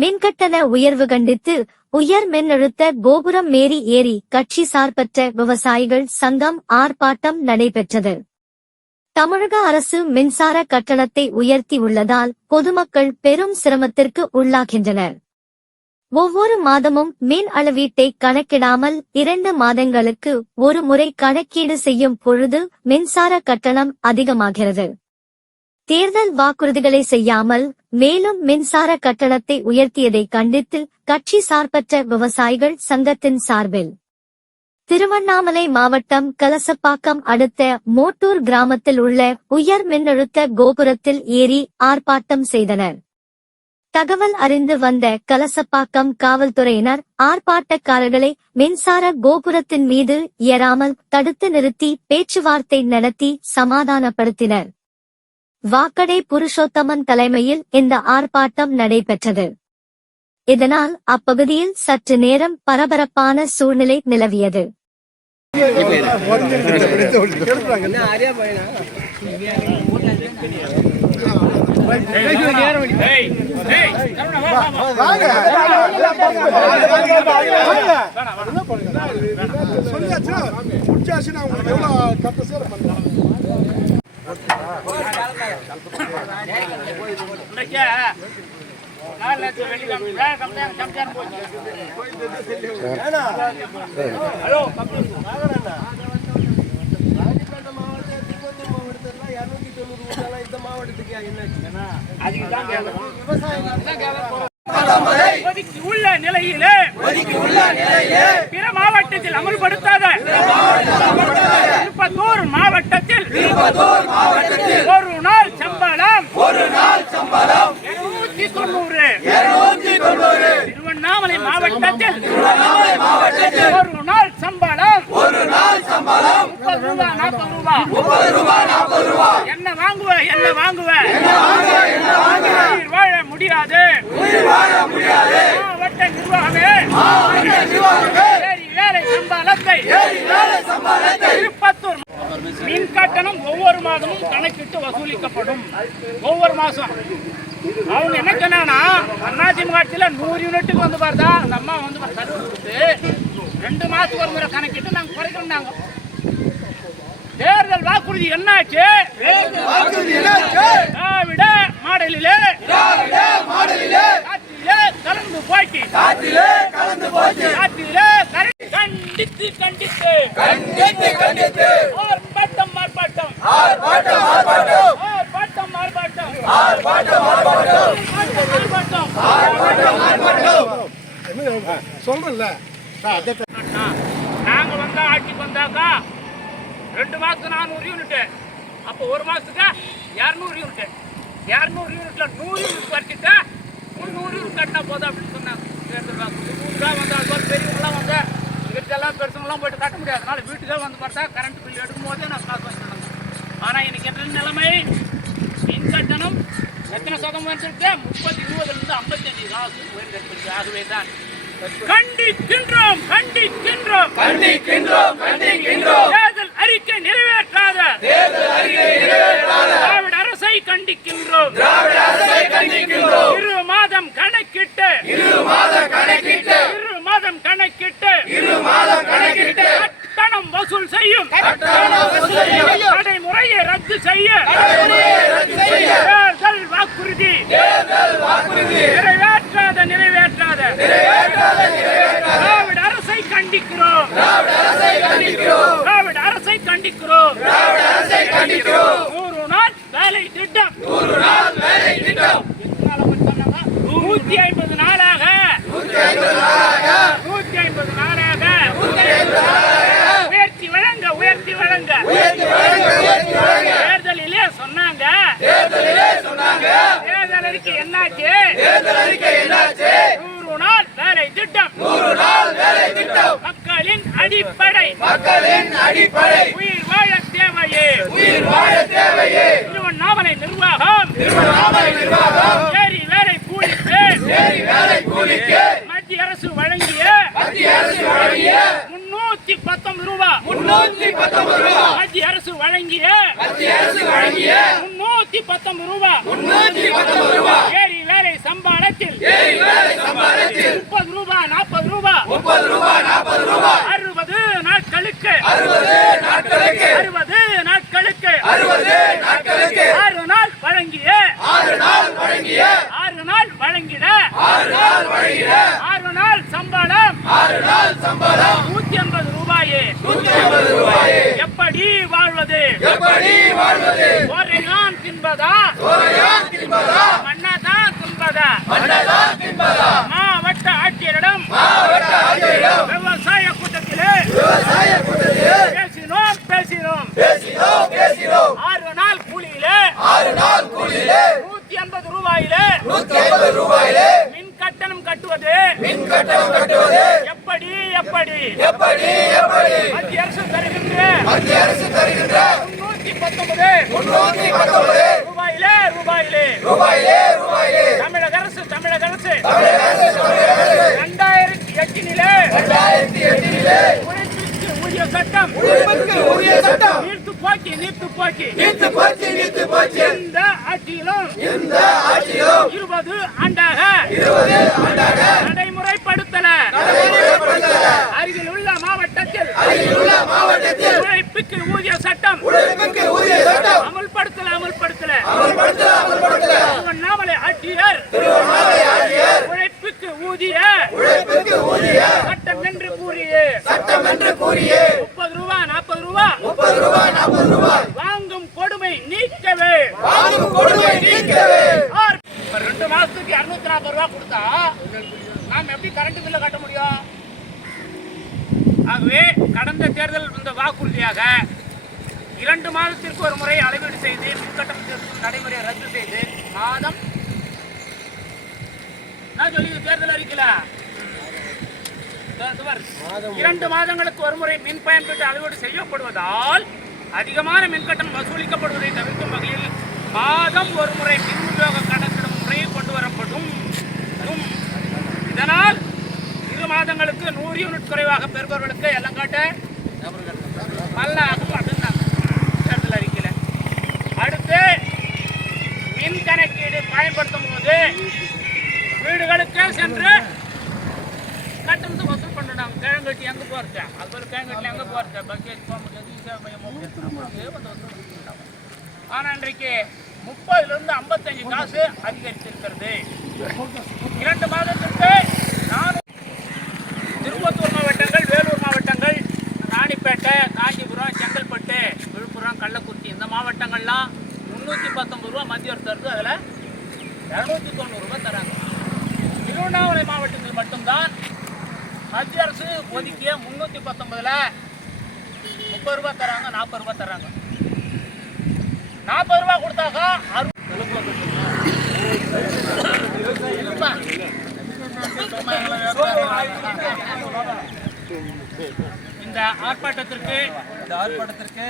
கட்டண உயர்வு கண்டித்து உயர் மின்னழுத்த கோபுரம் மேரி ஏரி கட்சி சார்பற்ற விவசாயிகள் சங்கம் ஆர்ப்பாட்டம் நடைபெற்றது. தமிழக அரசு மின்சார கட்டணத்தை உயர்த்தி உள்ளதால் பொதுமக்கள் பெரும் சிரமத்திற்கு உள்ளாகின்றனர். ஒவ்வொரு மாதமும் மின் அளவீட்டை கணக்கிடாமல் இரண்டு மாதங்களுக்கு ஒரு முறை கணக்கீடு செய்யும் பொழுது மின்சார கட்டணம் அதிகமாகிறது. தேர்தல் வாக்குறுதிகளை செய்யாமல் மேலும் மின்சார கட்டணத்தை உயர்த்தியதை கண்டித்து கட்சி சார்பற்ற விவசாயிகள் சங்கத்தின் சார்பில். திருவண்ணாமலை மாவட்டம் கலசப்பாக்கம் அடுத்த மோட்டூர் கிராமத்தில் உள்ள உயர் மின்னழுத்த கோபுரத்தில் ஏறி ஆர்ப்பாட்டம் செய்தனர். தகவல் அறிந்து வந்த கலசப்பாக்கம் காவல்துறையினர் ஆர்ப்பாட்டக்காரர்களை மின்சார கோபுரத்தின் மீது ஏறாமல் தடுத்து நிறுத்தி பேச்சுவார்த்தை நடத்தி சமாதானப்படுத்தினர். வாக்கடை புருஷோத்தமன் தலைமையில் இந்த ஆர்ப்பாட்டம் நடைபெற்றது. இதனால் அப்பகுதியில் சற்று நேரம் பரபரப்பான சூழ்நிலை நிலவியது. சொல்லியாச்சு முடிச்சாச்சு நான் உங்களுக்கு எவ்வளவு கட்ட சேர பண்ணலாம் ஹலோ ஒதுக்கி உள்ள நிலையிலே பிற மாவட்டத்தில் அமல்படுத்தாத திருப்பத்தூர் மாவட்டத்தில் ஒரு நாள் சம்பளம் ஒரு நாள் சம்பளம் இருநூத்தி தொண்ணூறு திருவண்ணாமலை மாவட்டத்தில். ஒரு நாள் சம்பளம். ஒரு நாள் சம்பளம் முப்பது ரூபாய் நாற்பது ரூபாய் என்ன வாங்குவ என்ன வாங்குவ? உயிர் வாழ முடியாது. மாவட்ட நிர்வாகமே ஏரி வேலை சம்பளத்தை திருப்பத்தூர் மின் கட்டணம் ஒவ்வொரு மாதமும் கணக்கிட்டு வசூலிக்கப்படும். ஒவ்வொரு மாசம் அவங்க என்ன சொன்னாங்கன்னா அதிமுகத்தில் நூறு யூனிட்டுக்கு வந்து பார்த்தா அந்த அம்மா வந்து கருவு கொடுத்து ரெண்டு மாசத்துக்கு ஒரு முறை கணக்கிட்டு நாங்கள் குறைக்கிறோம் தேர்தல் வாக்குறுதி என்னாச்சு? திராவிட மாடலிலே கலந்து போச்சு காற்றிலே கரண்ட் கண்டித்து கண்டித்து ஆர்ப்பாட்டம் ஆர்ப்பாட்டம் சொல்றேன்ல நாங்க வந்தா ஆட்சிக்கு வந்தாக்கா ரெண்டு மாசத்துக்கு நானூறு யூனிட் அப்போ ஒரு மாசத்துக்கு இரநூறு யூனிட் இரநூறு யூனிட்ல நூறு யூனிட் குறைச்சிட்டா முந்நூறு யூனிட் கட்டினா போதும் அப்படின்னு சொன்னாங்க. தேர்தல் வாக்கு நூறுரூவா வந்து அது பெரியவங்களாம் வந்து வீட்டுக்கெல்லாம் பெருசுங்களாம் போயிட்டு கட்ட முடியாது. அதனால வீட்டுக்கே வந்து பார்த்தா கரண்ட் பில் எடுக்கும் போதே நான் காசு வச்சுருந்தாங்க ஆனால் எனக்கு என்ன நிலைமை மின் கட்டணம் எத்தனை சதவீதம் இருக்கு முப்பது இருபதுலேருந்து ஐம்பத்தஞ்சு காசு உயர்ந்திருக்கு ஆகவே தான் கண்டிக்கின்றோம் கண்டிக்கின்றோம். கண்டிக்கின்றோம் கண்டிக்கின்றோம். தேர்தல் அறிக்கை நிறைவேற்றாத தேர்தல் அறிக்கை நிறைவேற்றாத திராவிட அரசை கண்டிக்கின்றோம் திராவிட அரசை கண்டிக்கின்றோம் இரு மாதம் கணக்கிட்டு இரு மாதம் கணக்கிட்டு இரு மாதம் கணக்கிட்டு இரு மாதம் கணக்கிட்டு கட்டணம் வசூல் செய்யும் கட்டணம் வசூல் செய்யும் நடைமுறையை ரத்து செய்ய நடைமுறையை ரத்து செய்ய தேர்தல் வாக்குறுதி தேர்தல் வாக்குறுதி. நிறைவேற்றாத நிறைவேற்றாத. திராவிட அரசை கண்டிக்கிறோம். திராவிட அரசை கண்டிக்கிறோம். திராவிட அரசை கண்டிக்கிறோம். திராவிட அரசை கண்டிக்கிறோம். நூறு நாள் வேலை திட்டம். நூறு நாள் வேலை திட்டம். நூத்தி ஐம்பது நாளாக நூத்தி ஐம்பது நாளாக நூத்தி ஐம்பது நாளாக உயர்த்தி வழங்க உயர்த்தி வழங்க உயர்த்தி வழங்க உயர்த்தி வழங்க தேர்தலிலே சொன்னாங்க தேர்தலிலே சொன்னாங்க தேர்தல் அறிக்கை என்னாச்சு தேர்தல் அறிக்கை என்னாச்சு நூறு நாள் வேலை திட்டம் நூறு நாள் வேலை திட்டம் மக்களின் அடிப்படை. மக்களின் அடிப்படை. உயிர் வாழ தேவையே. உயிர் வாழ தேவையே. திருவண்ணாமலை நிர்வாகம். திருவண்ணாமலை நிர்வாகம். ஏரி வேலை கூலிக்கு ஏரி வேலை கூலிக்கு மத்திய அரசு வழங்கிய மத்திய அரசு வழங்கிய முன்னூத்தி பத்தொன்பது ரூபாய் முன்னூத்தி பத்தொன்பது ரூபாய் மத்திய அரசு வழங்கிய மத்திய அரசு வழங்கிய முன்னூத்தி முன்னூத்தி பத்தொன்பது ரூபா. ஏரி வேலை சம்பாளத்தில் முப்பது ரூபா நாற்பது ரூபா. அறுபது நாட்களுக்கு. அறுபது நாட்களுக்கு. ஆறு நாள் வழங்கிய. ஆறு நாள் வழங்கிட ஆறு நாள் சம்பளம். நூத்தி ஐம்பது ரூபாயே. எப்படி வாழ்வது? ஒரு நான் தின்பதா? மன்னதான் தின்பதா? மாவட்ட ஆட்சியரிடம் விவசாய கூட்டத்திலே பேசினோம் பேசினோம் ஆறு நாள் கூலியிலே நூத்தி ஐம்பது ரூபாயிலே மின் கட்டணம் கட்டுவது எப்படி எப்படி மத்திய அரசு தருகின்ற முன்னூத்தி பத்தொன்பது ரூபாயிலே ரூபாயிலே. தமிழக அரசு தமிழக அரசு. இரண்டாயிரத்தி எட்டினிலே உழைப்பிற்கு ஊதிய சட்டம் நீர்த்து போக்கி நீர்த்து போக்கி. இந்த ஆட்சியிலும் இருபது ஆண்டாக நடைமுறைப்படுத்தல. அருகில் உள்ள மாவட்டத்தில் உழைப்புக்கு ஊதிய சட்டம். அமல்படுத்தல அமல்படுத்தல. திருவண்ணாமலை ஆட்சியர். உழைப்புக்கு ஊதிய. சட்டம் என்று கூறியே. முப்பது ரூபா நாற்பது ரூபா. வாங்கும் கொடுமை நீக்கவே. ஆர் இப்ப ரெண்டு மாசத்துக்கு இருநூத்தி நாற்பது ரூபா கொடுத்தா நாம் எப்படி கரண்ட் பில்ல கட்ட முடியும்? ஆகவே கடந்த தேர்தல் இந்த வாக்குறுதியாக இரண்டு மாதத்திற்கு ஒரு முறை அளவீடு செய்து மின்கட்டணம் செலுத்தும் நடைமுறையை ரத்து செய்து மாதம் நான் சொல்லி தேர்தல் அறிக்கல இரண்டு மாதங்களுக்கு ஒரு முறை மின் பயன்பாட்டு அளவீடு செய்யப்படுவதால் அதிகமான மின்கட்டணம் வசூலிக்கப்படுவதை தவிர்க்கும் வகையில் மாதம் ஒரு முறை மின் விநியோக கணக்கிடும் முறை கொண்டு வரப்படும். டும். இதனால் மாதங்களுக்கு நூறு யூனிட் குறைவாக பெறுபவர்களுக்கு எல்லாம் காட்ட பல்லாகும் அப்படின்னாங்க தேர்தல் அறிக்கையில். அடுத்து மின் கணக்கீடு பயன்படுத்தும் போது வீடுகளுக்கே சென்று கட்டணத்தை வசூல் பண்ணிட்டாங்க கிழங்கட்டி எங்கே போகிறது அது போல கிழங்கட்டில் எங்கே போகிறது பக்கெட் போக முடியாது ஈஸியாக போய் அப்படியே வந்து வசூல் பண்ணிட்டாங்க ஆனால் இன்றைக்கு முப்பதுலேருந்து ஐம்பத்தஞ்சு காசு அதிகரித்திருக்கிறது இரண்டு மாதத்திற்கு நானூறு திருப்பத்தூர் மாவட்டங்கள் வேலூர் மாவட்டங்கள் ராணிப்பேட்டை காஞ்சிபுரம் செங்கல்பட்டு விழுப்புரம் கள்ளக்குறிச்சி இந்த மாவட்டங்கள்லாம் முந்நூற்றி பத்தொம்பது ரூபா மத்திய அதில் இரநூத்தி தொண்ணூறுரூவா தராங்க. திருவண்ணாமலை மாவட்டத்தில் மட்டும்தான் மத்திய அரசு ஒதுக்கிய முந்நூற்றி பத்தொன்பதுல முப்பது ரூபா தராங்க நாற்பது ரூபா தராங்க. நாற்பது ரூபா கொடுத்தாக்கா அறு இந்த ஆர்ப்பாட்டத்திற்கு இந்த ஆர்ப்பாட்டத்திற்கு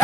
அது